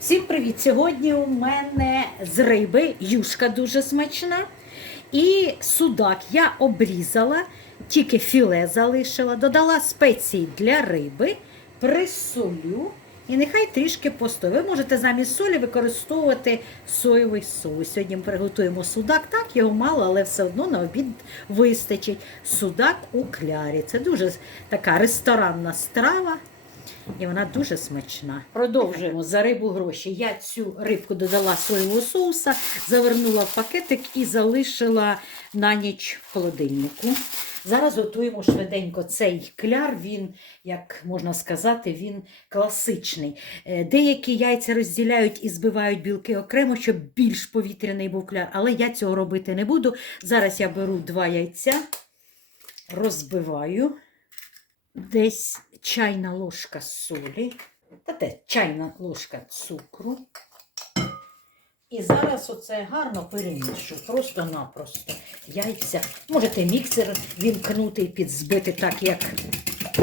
Всім привіт! Сьогодні у мене з риби юшка дуже смачна. І судак я обрізала, тільки філе залишила, додала спеції для риби, присолю і нехай трішки постоє. Ви можете замість солі використовувати соєвий соус. Сьогодні ми приготуємо судак. Так, його мало, але все одно на обід вистачить. Судак у клярі. Це дуже така ресторанна страва. І вона дуже смачна. Продовжуємо за рибу гроші. Я цю рибку додала соєвого соуса, завернула в пакетик і залишила на ніч в холодильнику. Зараз готуємо швиденько цей кляр. Він, як можна сказати, він класичний. Е, Деякі яйця розділяють і збивають білки окремо, щоб більш повітряний був кляр. Але я цього робити не буду. Зараз я беру два яйця, розбиваю десь чайна ложка солі, та те чайна ложка цукру. І зараз оце гарно перемішую, просто-напросто яйця. Можете міксер вімкнути і підзбити так, як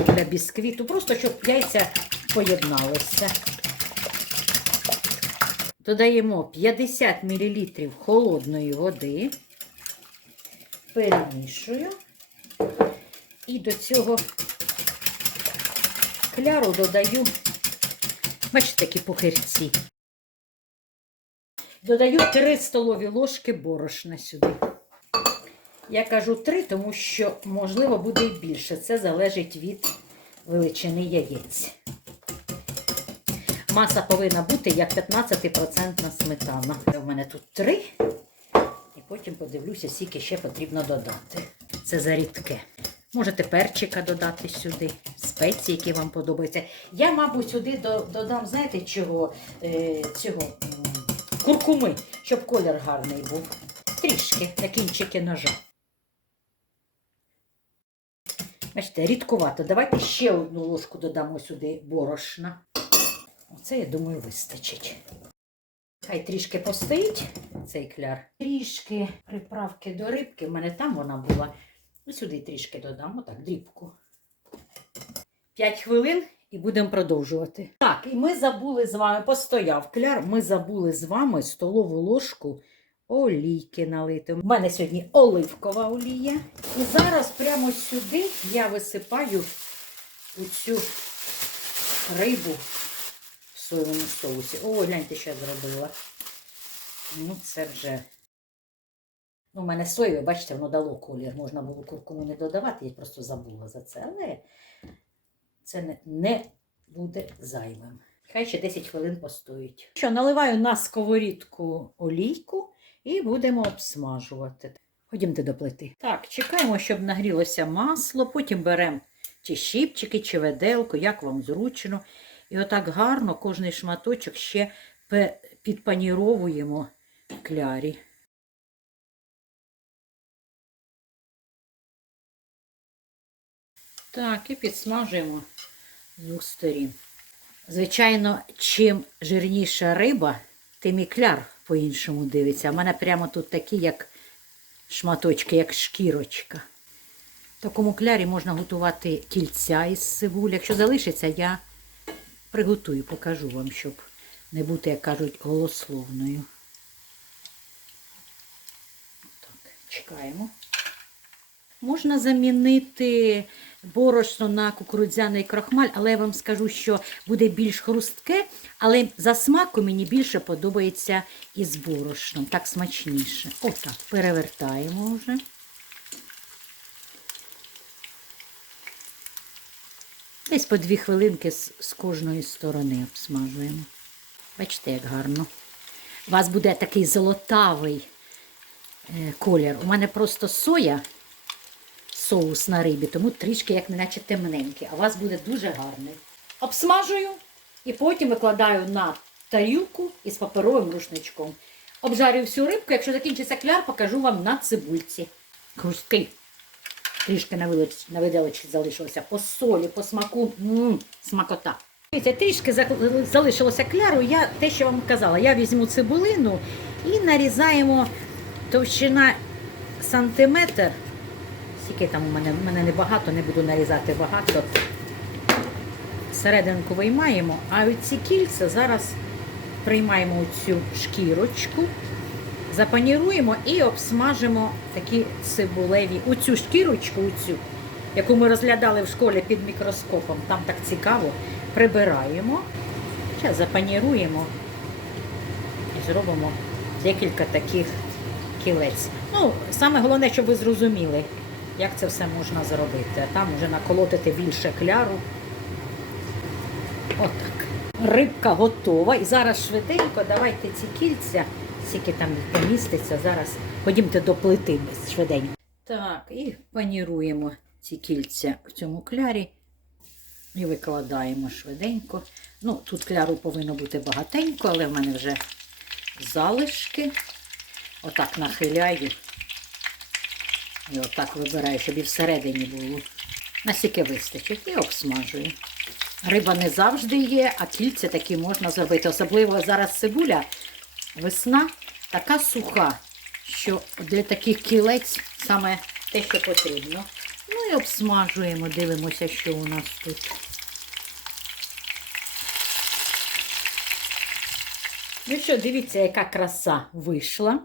для бісквіту, просто щоб яйця поєдналися. Додаємо 50 мл холодної води, перемішую. І до цього кляру додаю, бачите, такі пухирці. Додаю 3 столові ложки борошна сюди. Я кажу 3, тому що, можливо, буде і більше. Це залежить від величини яєць. Маса повинна бути як 15% сметана. У мене тут 3. І потім подивлюся, скільки ще потрібно додати. Це зарідке. Можете перчика додати сюди, спеції, які вам подобаються. Я, мабуть, сюди додам, знаєте, чого? Е, цього куркуми, щоб колір гарний був. Трішки на кінчики ножа. Бачите, рідкувато. Давайте ще одну ложку додамо сюди борошна. Оце, я думаю, вистачить. Хай трішки постоїть цей кляр. Трішки приправки до рибки. У мене там вона була. Сюди трішки додамо, так, дрібку. 5 хвилин і будемо продовжувати. Так, і ми забули з вами, постояв кляр, ми забули з вами столову ложку олійки налити. У мене сьогодні оливкова олія. І зараз прямо сюди я висипаю оцю рибу в соєвому соусі. О, гляньте, що я зробила. Ну, це вже. Ну, у мене соєве, бачите, воно дало колір. Можна було куркуму не додавати, я просто забула за це. Але це не, буде зайвим. Хай ще 10 хвилин постоїть. Що, наливаю на сковорідку олійку і будемо обсмажувати. Ходімте до плити. Так, чекаємо, щоб нагрілося масло, потім беремо чи щіпчики, чи веделку, як вам зручно. І отак гарно кожний шматочок ще підпаніровуємо в клярі. Так, і підсмажуємо з двох сторін. Звичайно, чим жирніша риба, тим і кляр по-іншому дивиться. В мене прямо тут такі, як шматочки, як шкірочка. В такому клярі можна готувати кільця із цибулі. Якщо залишиться, я приготую, покажу вам, щоб не бути, як кажуть, голословною. Так, чекаємо. Можна замінити борошно на кукурудзяний крохмаль, але я вам скажу, що буде більш хрустке, але за смаком мені більше подобається із борошном. Так смачніше. Отак, перевертаємо вже. Десь по дві хвилинки з, з кожної сторони обсмажуємо. Бачите, як гарно. У вас буде такий золотавий е, колір. У мене просто соя соус на рибі, тому трішки, як неначе темненький, а у вас буде дуже гарний. Обсмажую і потім викладаю на тарілку із паперовим рушничком. Обжарю всю рибку, якщо закінчиться кляр, покажу вам на цибульці. Хрусткий. Трішки на виделочці залишилося. По солі, по смаку. м смакота. Трішки залишилося кляру. Я те, що вам казала, я візьму цибулину і нарізаємо товщина сантиметр. Скільки там у мене? У мене небагато, не буду нарізати багато. Серединку виймаємо, а ці кільця зараз приймаємо цю шкірочку, запаніруємо і обсмажимо такі цибулеві. Оцю шкірочку, оцю, яку ми розглядали в школі під мікроскопом, там так цікаво, прибираємо. Зараз запаніруємо і зробимо декілька таких кілець. Ну, саме головне, щоб ви зрозуміли, як це все можна зробити. А там вже наколотити більше кляру. Отак. Рибка готова. І зараз швиденько давайте ці кільця, скільки там поміститься, зараз ходімте до плити швиденько. Так, і паніруємо ці кільця в цьому клярі і викладаємо швиденько. Ну, тут кляру повинно бути багатенько, але в мене вже залишки. Отак нахиляю. І отак вибираю, щоб і всередині було. Наскільки вистачить і обсмажую. Риба не завжди є, а кільця такі можна зробити. Особливо зараз цибуля, весна така суха, що для таких кілець саме те, що потрібно. Ну і обсмажуємо, дивимося, що у нас тут. Ну що, дивіться, яка краса вийшла.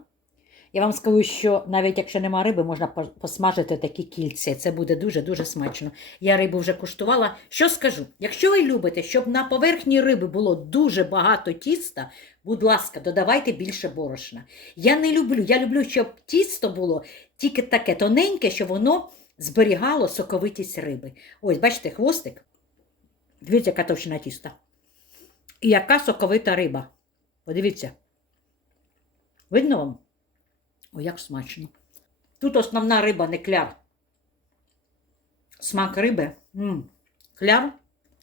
Я вам скажу, що навіть якщо нема риби, можна посмажити такі кільця. Це буде дуже-дуже смачно. Я рибу вже куштувала. Що скажу? Якщо ви любите, щоб на поверхні риби було дуже багато тіста, будь ласка, додавайте більше борошна. Я не люблю, я люблю, щоб тісто було тільки таке тоненьке, щоб воно зберігало соковитість риби. Ось, бачите, хвостик. Дивіться, яка товщина тіста. І яка соковита риба. Подивіться. Видно вам? О, як смачно. Тут основна риба, не кляр. Смак риби. м Кляр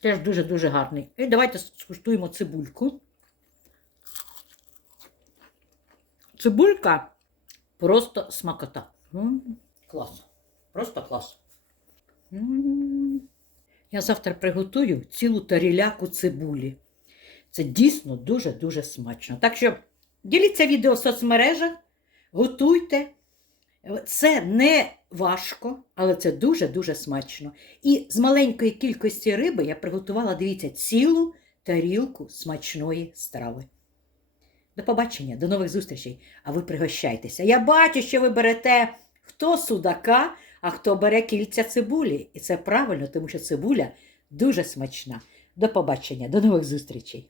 теж дуже-дуже гарний. І давайте скуштуємо цибульку. Цибулька просто смакота. М, Клас. Просто клас. М. Я завтра приготую цілу таріляку цибулі. Це дійсно дуже-дуже смачно. Так що діліться відео в соцмережах, готуйте. Це не важко, але це дуже-дуже смачно. І з маленької кількості риби я приготувала, дивіться, цілу тарілку смачної страви. До побачення, до нових зустрічей. А ви пригощайтеся. Я бачу, що ви берете хто судака, а хто бере кільця цибулі. І це правильно, тому що цибуля дуже смачна. До побачення, до нових зустрічей.